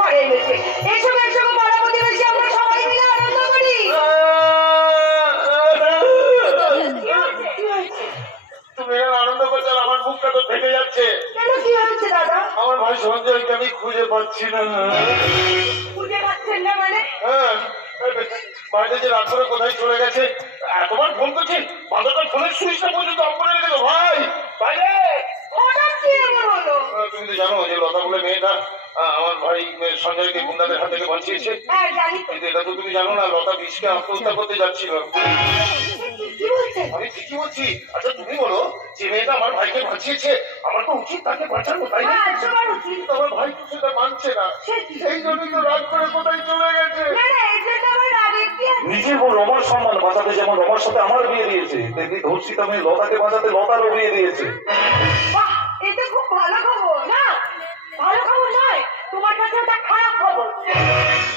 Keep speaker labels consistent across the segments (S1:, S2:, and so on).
S1: ঘরে এনেছে এসো এসো পাড়া প্রতিবেশী আমরা সবাই মিলে আনন্দ করি। কি হয়েছে? কি হয়েছে?
S2: তুমি আনন্দ করছ আমার বুকটা তো ফেটে যাচ্ছে।
S1: কেন কি হয়েছে দাদা?
S2: আমার ভাই সঞ্জয়কে আমি খুঁজে পাচ্ছি না।
S1: খুঁজে পাচ্ছেন না মানে?
S2: হ্যাঁ বাইরে যে রাত কোথায় চলে গেছে এতবার ফোন করছি বাঁধাটা ফোনের সুইচটা পর্যন্ত অফ করে রেখেছো ভাই বাইরে। আহ, তুমি তো জানো যে লতা বলে মেয়েটা আমার ভাই সঞ্জয়কে গুন্ডাদের হাত থেকে বাঁচিয়েছে
S1: হ্যাঁ
S2: কিন্তু এটা তো তুমি জানো না লতা বিষকে আত্মহত্যা করতে যাচ্ছিল। আমি ঠিকই বলছি। আচ্ছা তুমি বলো যে মেয়েটা আমার ভাইকে বাঁচিয়েছে আমার তো উচিত তাকে বাঁচানো তাই না?
S1: হ্যাঁ
S2: কিন্তু আমার ভাই তো সেটা মানছে না। সেই জন্যই তো রাগ করে কোথায় চলে গেছে?
S3: রমার সম্মান বাঁচাতে যেমন রমার সাথে আমার বিয়ে দিয়েছে তেমনি ধর্ষিতা মেয়ে লতাকে বাঁচাতে লতারও বিয়ে দিয়েছে।
S1: বাহ এটা খুব ভালো খবর। ভালো খবর নয় তোমার কাছে ওটা খারাপ খবর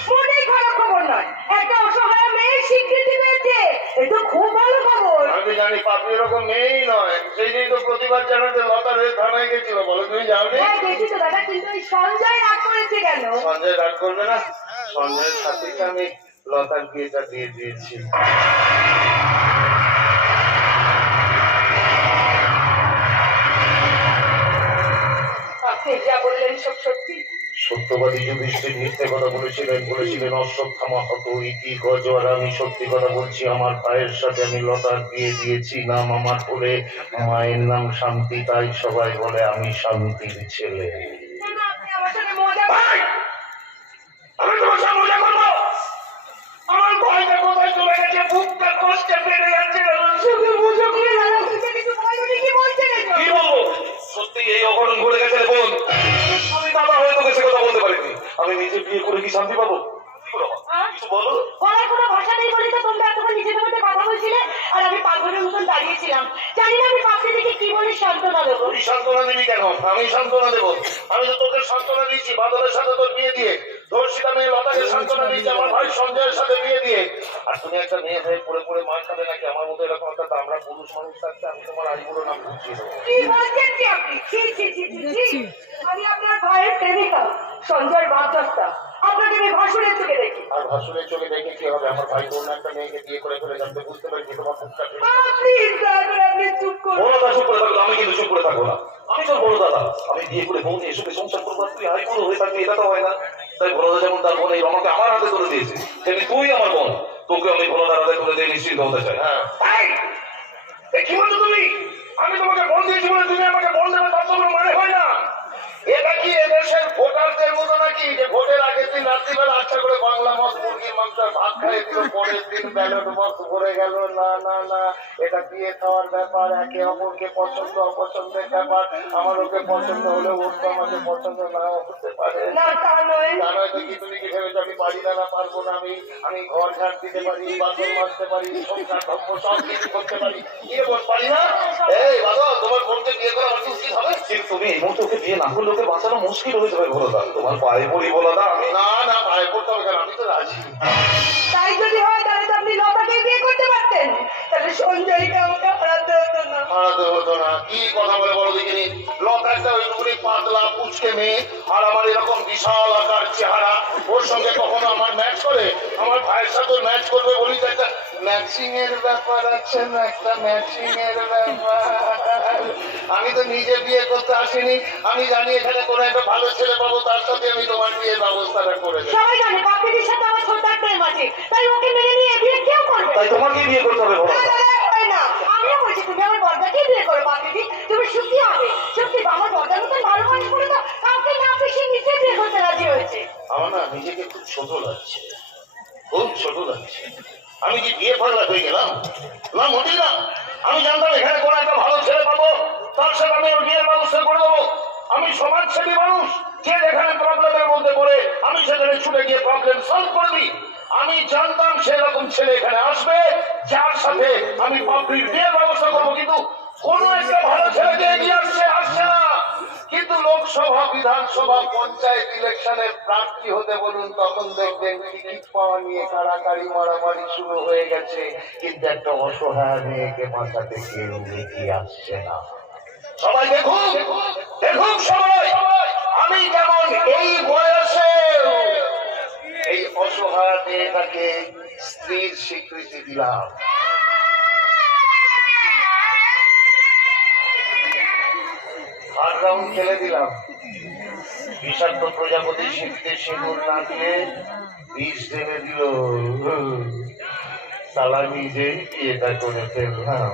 S1: মোটেই খারাপ খবর নয়। একটা অসহায় মেয়ে স্বীকৃতি পেয়েছে। এটা খুব ভালো খবর।
S2: আমি জানি পাপড়ি এরকম মেয়েই নয়। সেই জন্যই তো প্রতিবাদ জানাতে লতা রে থানায় গেছিল। বলো তুমি যাওনি?
S1: হ্যাঁ দেখি তো দাদা কিন্তু ওই সঞ্জয় রাগ করেছে কেন?
S2: সঞ্জয় রাগ করবে না? সঞ্জয়ের সাথে আমি লতার বিয়েটা দিয়ে দিয়েছি
S1: আপনি যা বললেন সব সত্যি
S2: সত্যবাদী যুধিষ্ঠির মিথ্যে কথা বলেছিলেন বলেছিলেন অশ্বত্থামা হত ইতি গজ আর আমি সত্যি কথা বলছি আমার ভাইয়ের সাথে আমি লতার বিয়ে দিয়েছি নাম আমার বলে মায়ের নাম শান্তি তাই সবাই বলে আমি শান্তির ছেলে।
S1: কেন আপনি আমার সাথে মজা
S2: ভাই! আমি তোমার সঙ্গে মজা করব। আমার ভয়টা কোথায় চলে গেছে? বুকটা কষ্টে বেড়ে যাচ্ছে।
S1: কি দাদা কিছু কিছু বলুনি কি বলছেন এসব?
S3: কি বলব? সত্যি এই অঘটন ঘটে গেছে বোন। আমি নিজে বিয়ে করে কি শান্তি পাবো? কি বলো? কিছু বলো?
S1: গলায় কোনো ভাষা নেই বলে তো তোমরা এতক্ষণ নিজেদের মধ্যে কথা বলছিলে আর আমি পাগলের মতন দাঁড়িয়েছিলাম। জানি না আমি পাশে দেখে কি বলে সান্ত্বনা দেবো।
S2: তুই সান্ত্বনা দিবি কেন? আমি সান্ত্বনা দেবো। আমি তো তোকে সান্ত্বনা দিচ্ছি বাদলের সাথে তোর বিয়ে দিয়ে। ধর্ষিতা মেয়ে লতাকে সান্ত্বনা দিচ্ছি আমার ভাই সঞ্জয়ের সাথে বিয়ে দিয়ে। আর তুমি একটা মেয়ে হয়ে পড়ে পড়ে মার খাবে নাকি? আমার মতো এরকম একটা আমরা পুরুষ মানুষ থাকতে আমি তোমার আইবুড়ো নাম বুঝিয়ে দেবো।
S1: কি বলছেন কি আপনি? ছি ছি ছি ছি ছি আমি আপনার ভাইয়ের প্রেমিকা সঞ্জয় বাগদত্তা আপনাকে আমি ভাসুরের চোখে দেখি।
S2: আর ভাসুরের চোখে দেখে কি হবে? আমার ভাই অন্য একটা মেয়েকে বিয়ে করে ফেলে যাতে বুঝতে পারি যে তোমার মুখটা।
S1: আপনি দয়া করে আপনি চুপ করুন।
S3: বড় চুপ করে থাকল আমি কিন্তু চুপ করে থাকব না। আমি তো বড় দাদা আমি বিয়ে করে বোন এসে সংসার করব তুই হাই বড় হয়ে থাকবি এটা তো হয় না। তাই বড় দাদা যেমন তার বোন এই রমাকে আমার হাতে করে দিয়েছে তেমনি তুই আমার বোন। তোকে আমি বড় দাদা করে দিয়ে নিশ্চিন্ত হতে চাই
S2: হ্যাঁ? কি বলছো তুমি? আমি তোমাকে বল দিয়েছি বলে তুমি আমাকে বল দেবে তার মানে হয় না। এটা কি এদেশের ভোটারদের মতো যে ভোটের আগের দিন রাত্রিবেলা আটটা করে মুরগির ভাত খাইয়ে পরের দিন ব্যালট বক্স ভরে গেল না না না এটা বিয়ে খাওয়ার ব্যাপার একে অপরকে পছন্দ অপছন্দের ব্যাপার আমার ওকে পছন্দ হলে ওর আমাকে পছন্দ নাও হতে পারে।
S1: না তা নয়
S2: না নয়তো কি তুমি কি ভেবেছো আমি বাড়ি দাঁড়া পারব না আমি আমি ঘর ঝাড় দিতে পারি বাথরুম মাজতে পারি সংসার ধর্ম সব কিছু করতে পারি। কি রে পারি না? এই বাবা তোমার বোনকে বিয়ে করা আমার হবে?
S3: কিন্তু তুমি এই মুহূর্তে ওকে বিয়ে না করলে ওকে বাঁচানো মুশকিল হয়ে যাবে দাদা তোমার পায়ে পড়ি বলো না আমি
S2: না না কি কথা বলে বলো দেখিনি লতা একটা ওইটুকুনি পাতলা পুচকে মেয়ে আর আমার এরকম বিশাল আকার চেহারা ওর সঙ্গে কখনো আমার ম্যাচ করে? আমার ভাইয়ের সাথে ম্যাচ করবে বলি তো একটা ম্যাচিং এর ব্যাপার আছে না একটা ম্যাচিং এর ব্যাপার। আমি তো নিজে বিয়ে করতে আসিনি আমি জানি এখানে কোনো একটা ভালো ছেলে পাবো তার সাথে আমি তোমার বিয়ের ব্যবস্থাটা করে দেবো।
S1: সবাই জানে সাথে আমার ছোটার প্রেম আছে। তাই ওকে মেনে নিয়ে বিয়ে কেউ করবে
S3: তাই তোমাকে বিয়ে করতে হবে
S1: না,
S2: নিজেকে খুব ছোট লাগছে। খুব ছোট লাগছে। আমি কি বিয়ে পাগলা হয়ে গেলাম? না মোটেই না। আমি জানতাম এখানে কোনো একটা ভালো ছেলে পাবো, তার সাথে আমি ওর বিয়ের ব্যবস্থা করে দেবো। আমি সমাজসেবী মানুষ, যে যেখানে প্রবলেমের মধ্যে পড়ে, আমি সেখানে ছুটে গিয়ে প্রবলেম সলভ করে দিই। আমি জানতাম সেরকম ছেলে এখানে আসবে, যার সাথে আমি পাবলিক বিয়ের ব্যবস্থা করব, কিন্তু কোনো একটা ভালো ছেলেকে এগিয়ে আসছে আসছে না। কিন্তু লোকসভা, বিধানসভা, পঞ্চায়েত ইলেকশনের প্রার্থী হতে বলুন, তখন দেখবেন টিকিট পাওয়া নিয়ে কাড়াকাড়ি, মারামারি শুরু হয়ে গেছে। কিন্তু একটা অসহায় মেয়েকে মাথা কেউ এগিয়ে আসছে না। সবাই দেখুন দেখুন সবাই, আমি কেমন এই বয়সে এই অসহায় মেয়েটাকে স্ত্রীর স্বীকৃতি দিলাম। রাউন্ড খেলে দিলাম। বিষাক্ত প্রজাপতি শীতে সিঁদুর না দিয়ে বিষ ঢেলে দিল সালা নিজেই বিয়েটা করে ফেললাম।